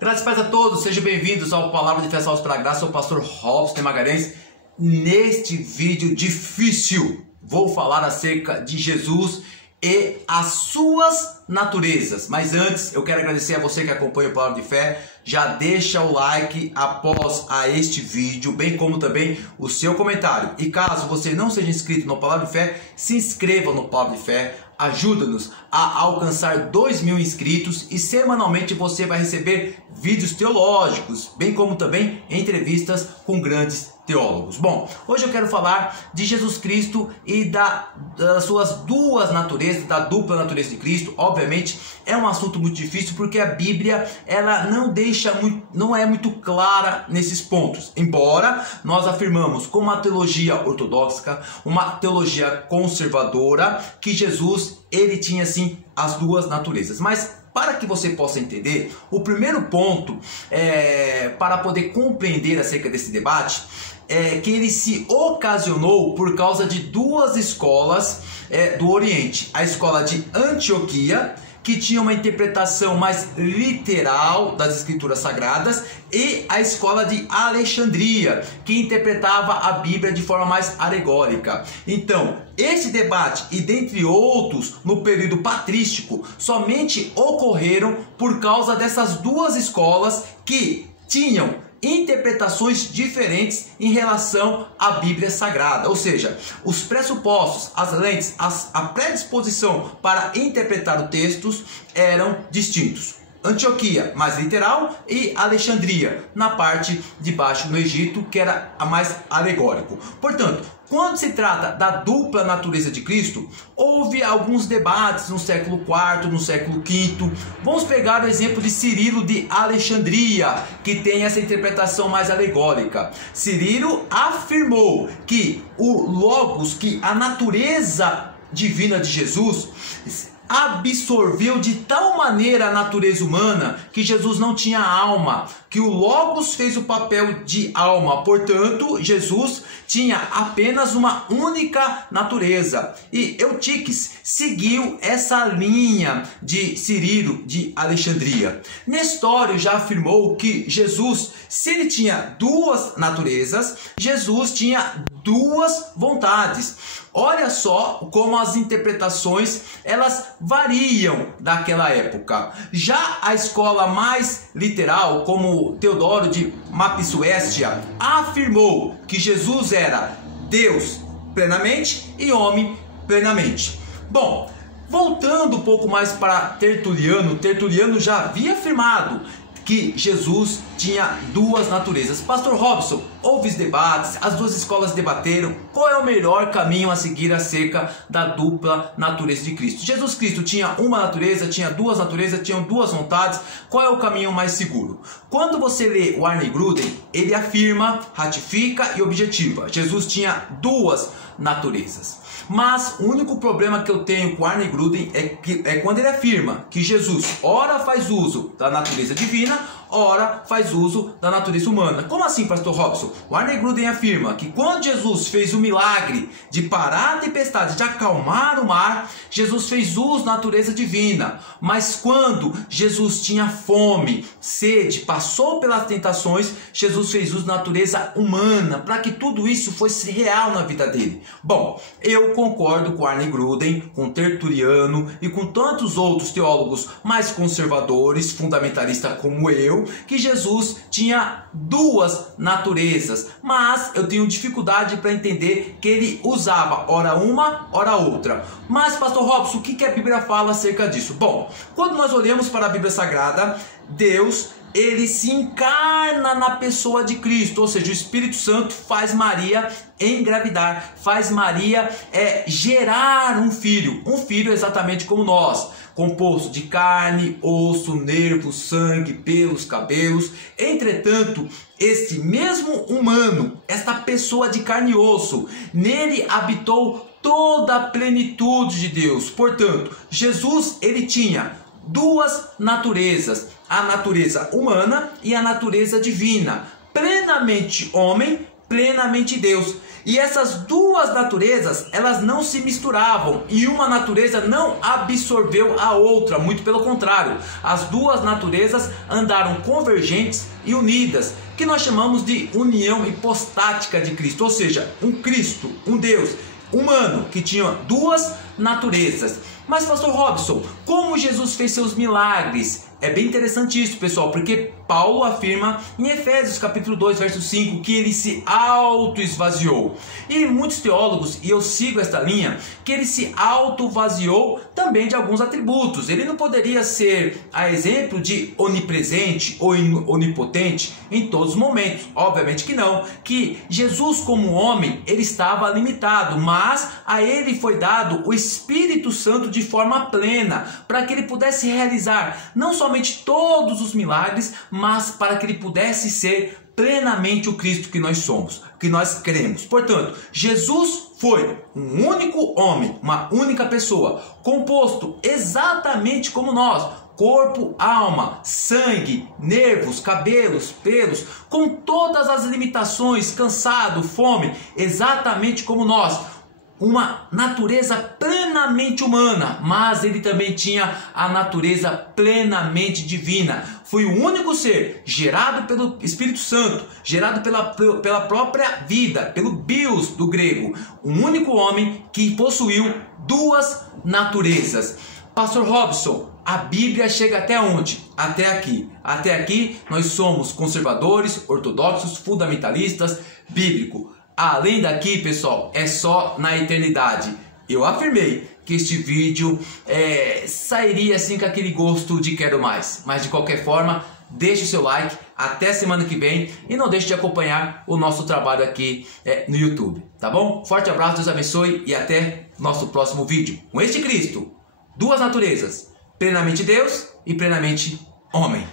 Graças e paz a todos, sejam bem-vindos ao Palavra de Fé Salvos pela Graça. Sou o pastor Robson Magalhães. Neste vídeo difícil, vou falar acerca de Jesus e as suas naturezas. Mas antes, eu quero agradecer a você que acompanha o Palavra de Fé. Já deixa o like após este vídeo, bem como também o seu comentário. E caso você não seja inscrito no Palavra de Fé, se inscreva no Palavra de Fé. Ajuda-nos a alcançar 2.000 inscritos e semanalmente você vai receber vídeos teológicos, bem como também entrevistas com grandes teólogos. Bom, hoje eu quero falar de Jesus Cristo e das suas duas naturezas, da dupla natureza de Cristo. Obviamente é um assunto muito difícil porque a Bíblia ela não é muito clara nesses pontos, embora nós afirmamos com uma teologia ortodoxa, uma teologia conservadora, que Jesus ele tinha sim as duas naturezas. Mas para que você possa entender, o primeiro ponto para poder compreender acerca desse debate é que ele se ocasionou por causa de duas escolas do Oriente. A escola de Antioquia, que tinha uma interpretação mais literal das escrituras sagradas, e a escola de Alexandria, que interpretava a Bíblia de forma mais alegórica. Então, esse debate, e dentre outros, no período patrístico, somente ocorreram por causa dessas duas escolas que tinham interpretações diferentes em relação à Bíblia Sagrada, ou seja, os pressupostos, as lentes, a predisposição para interpretar os textos eram distintos. Antioquia, mais literal, e Alexandria, na parte de baixo no Egito, que era a mais alegórico. Portanto, quando se trata da dupla natureza de Cristo, houve alguns debates no século IV, no século V. Vamos pegar o exemplo de Cirilo de Alexandria, que tem essa interpretação mais alegórica. Cirilo afirmou que o Logos, que a natureza divina de Jesus, absorveu de tal maneira a natureza humana que Jesus não tinha alma, que o Logos fez o papel de alma, portanto Jesus tinha apenas uma única natureza. E Eutiques seguiu essa linha de Cirilo de Alexandria. Nestório já afirmou que Jesus, se ele tinha duas naturezas, Jesus tinha duas vontades. Olha só como as interpretações elas variam daquela época. Já a escola mais literal, como Teodoro de Mapisuestia, afirmou que Jesus era Deus plenamente e homem plenamente. Bom, voltando um pouco mais para Tertuliano, Tertuliano já havia afirmado que Jesus tinha duas naturezas. Pastor Robson, houve os debates, as duas escolas debateram qual é o melhor caminho a seguir acerca da dupla natureza de Cristo. Jesus Cristo tinha uma natureza, tinha duas naturezas, tinham duas vontades. Qual é o caminho mais seguro? Quando você lê o Arne Gruden, ele afirma, ratifica e objetiva. Jesus tinha duas naturezas. Mas o único problema que eu tenho com Arne Gruden é quando ele afirma que Jesus ora faz uso da natureza divina, ora faz uso da natureza humana. Como assim, pastor Robson? O Arne Gruden afirma que quando Jesus fez o milagre de parar a tempestade, de acalmar o mar, Jesus fez uso da natureza divina. Mas quando Jesus tinha fome, sede, passou pelas tentações, Jesus fez uso da natureza humana, para que tudo isso fosse real na vida dele. Bom, eu concordo com Arne Gruden, com Tertuliano e com tantos outros teólogos mais conservadores, fundamentalistas como eu, que Jesus tinha duas naturezas, mas eu tenho dificuldade para entender que ele usava ora uma, ora outra. Mas, pastor Robson, o que a Bíblia fala acerca disso? Bom, quando nós olhamos para a Bíblia Sagrada, Deus ele se encarna na pessoa de Cristo, ou seja, o Espírito Santo faz Maria engravidar, faz Maria gerar um filho exatamente como nós, composto de carne, osso, nervos, sangue, pelos, cabelos. Entretanto, este mesmo humano, esta pessoa de carne e osso, nele habitou toda a plenitude de Deus. Portanto, Jesus ele tinha duas naturezas, a natureza humana e a natureza divina, plenamente homem, plenamente Deus. E essas duas naturezas, elas não se misturavam e uma natureza não absorveu a outra, muito pelo contrário. As duas naturezas andaram convergentes e unidas, que nós chamamos de união hipostática de Cristo, ou seja, um Cristo, um Deus humano que tinha duas naturezas. Mas pastor Robson, como Jesus fez seus milagres? É bem interessante isso, pessoal, porque Paulo afirma em Efésios capítulo 2, verso 5, que ele se auto-esvaziou. E muitos teólogos, e eu sigo esta linha, que ele se auto-vaziou também de alguns atributos. Ele não poderia ser a exemplo de onipresente ou onipotente em todos os momentos. Obviamente que não. Que Jesus como homem, ele estava limitado, mas a ele foi dado o Espírito Santo de forma plena, para que ele pudesse realizar não somente todos os milagres, mas para que ele pudesse ser plenamente o Cristo que nós somos, que nós cremos. Portanto, Jesus foi um único homem, uma única pessoa, composto exatamente como nós, corpo, alma, sangue, nervos, cabelos, pelos, com todas as limitações, cansado, fome, exatamente como nós. Uma natureza plenamente humana, mas ele também tinha a natureza plenamente divina. Foi o único ser gerado pelo Espírito Santo, gerado pela própria vida, pelo bios do grego. Um único homem que possuiu duas naturezas. Pastor Robson, a Bíblia chega até onde? Até aqui. Até aqui nós somos conservadores, ortodoxos, fundamentalistas, bíblico. Além daqui, pessoal, é só na eternidade. Eu afirmei que este vídeo sairia assim com aquele gosto de quero mais. Mas de qualquer forma, deixe o seu like, até semana que vem e não deixe de acompanhar o nosso trabalho aqui no YouTube, tá bom? Forte abraço, Deus abençoe e até nosso próximo vídeo. Com este Cristo, duas naturezas, plenamente Deus e plenamente homem.